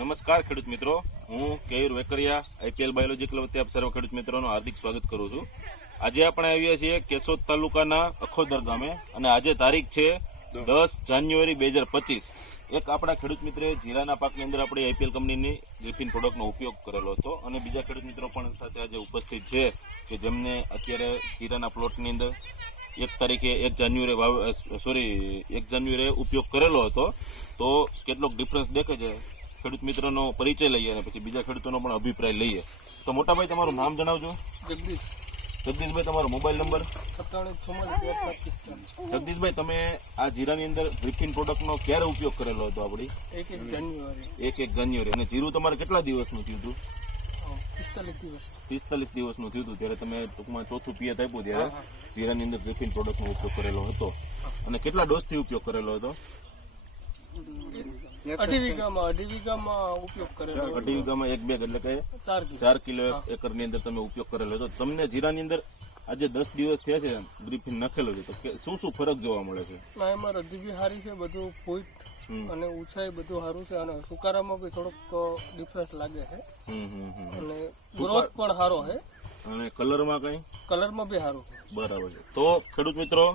નમસ્કાર, ખેડૂત મિત્રો. હું Keyur Vekariya, IPL biology club વતી આપ સર્વ ખેડૂત મિત્રોનું હાર્દિક સ્વાગત કરું છું. આજે આપણે આવ્યા છીએ કેશોદ તાલુકાના અખોદર ગામે અને આજે તારીખ છે દસ જાન્યુઆરી બે હજાર પચીસ. એક આપણા ખેડૂત મિત્રે જીરાના પાકની અંદર આપણી આઈપીએલ કંપનીની ગ્રીફિન પ્રોડક્ટનો ઉપયોગ કરેલો હતો અને બીજા ખેડૂત મિત્રો પણ સાથે આજે ઉપસ્થિત છે કે જેમને અત્યારે જીરાના પ્લોટની અંદર એક તારીખે એક જાન્યુઆરી વાવ સોરી, એક જાન્યુઆરી ઉપયોગ કરેલો હતો. તો કેટલોક ડિફરન્સ દેખે છે ખેડૂત મિત્રનો પરિચય લઈએ અને પછી બીજા ખેડૂતોનો પણ અભિપ્રાય લઈએ. તો મોટાભાઈ તમારું નામ જણાવજો. જગદીશ. જગદીશભાઈ તમારો મોબાઈલ નંબર? જગદીશભાઈ તમે આ જીરાની અંદર ગ્રીફિન પ્રોડક્ટનો ક્યારે ઉપયોગ કરેલો હતો આપણી એક એક જાન્યુઆરી. એક એક જાન્યુઆરી. અને જીરું તમારે કેટલા દિવસનું થયું હતું? પિસ્તાલીસ દિવસનું થયું હતું ત્યારે તમે ટૂંકમાં ચોથું પિયત આપ્યું ત્યારે જીરાની અંદર ગ્રીફિન પ્રોડક્ટનો ઉપયોગ કરેલો હતો. અને કેટલા ડોઝથી ઉપયોગ કરેલો હતો? અઢી વીઘામાં અઢી વીઘામાં ઉપયોગ કરેલો અઢી વીઘામાં એક બેગ એટલે કે ચાર કિલો. એકરની અંદર તમે ઉપયોગ કરેલો હતો. તમને જીરાની અંદર આજે દસ દિવસ થયા છે ગ્રીફિન નાખેલો છે. તો શું શું ફરક જોવા મળે છે? ના એમાં રદ્દી બી સારી છે બધું ફૂટ અને ઊંચાઈ બધું સારું છે અને સુકારામાં બી થોડોક ડિફરન્સ લાગે છે. અને ગ્રોથ પણ સારો છે. અને કલરમાં કઈ? કલરમાં બી સારું બરાબર છે. તો ખેડૂત મિત્રો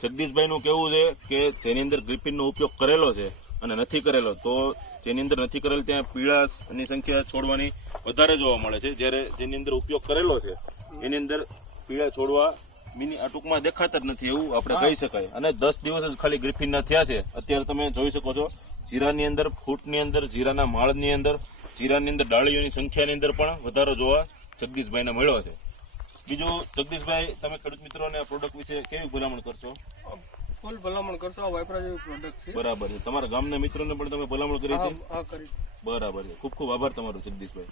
જગદીશભાઈ નું કેવું છે કે જેની અંદર ગ્રીફિનનો ઉપયોગ કરેલો છે અને નથી કરેલો. તો જેની અંદર નથી કરેલ ત્યાં પીળાની સંખ્યા છોડવાની વધારે જોવા મળે છે. જ્યારે જેની અંદર ઉપયોગ કરેલો છે એની અંદર પીળા છોડવા મિની આ ટૂંકમાં દેખાતા જ નથી એવું આપણે કહી શકાય. અને દસ દિવસ જ ખાલી ગ્રીફિનના થયા છે. અત્યારે તમે જોઈ શકો છો જીરાની અંદર ફૂટની અંદર જીરાના માળની અંદર જીરાની અંદર ડાળીઓની સંખ્યાની અંદર પણ વધારો જોવા જગદીશભાઈને મળ્યો છે. બીજું જગદીશભાઈ તમે ખેડૂત મિત્રોને આ પ્રોડક્ટ વિશે કેવી ભલામણ કરશો? ફૂલ ભલામણ કરશો આ વાયપરા જેવી પ્રોડક્ટ છે. બરાબર છે. તમારા ગામના મિત્રોને પણ તમે ભલામણ કરી હા કરી. બરાબર છે. ખૂબ ખૂબ આભાર તમારો જગદીશભાઈ.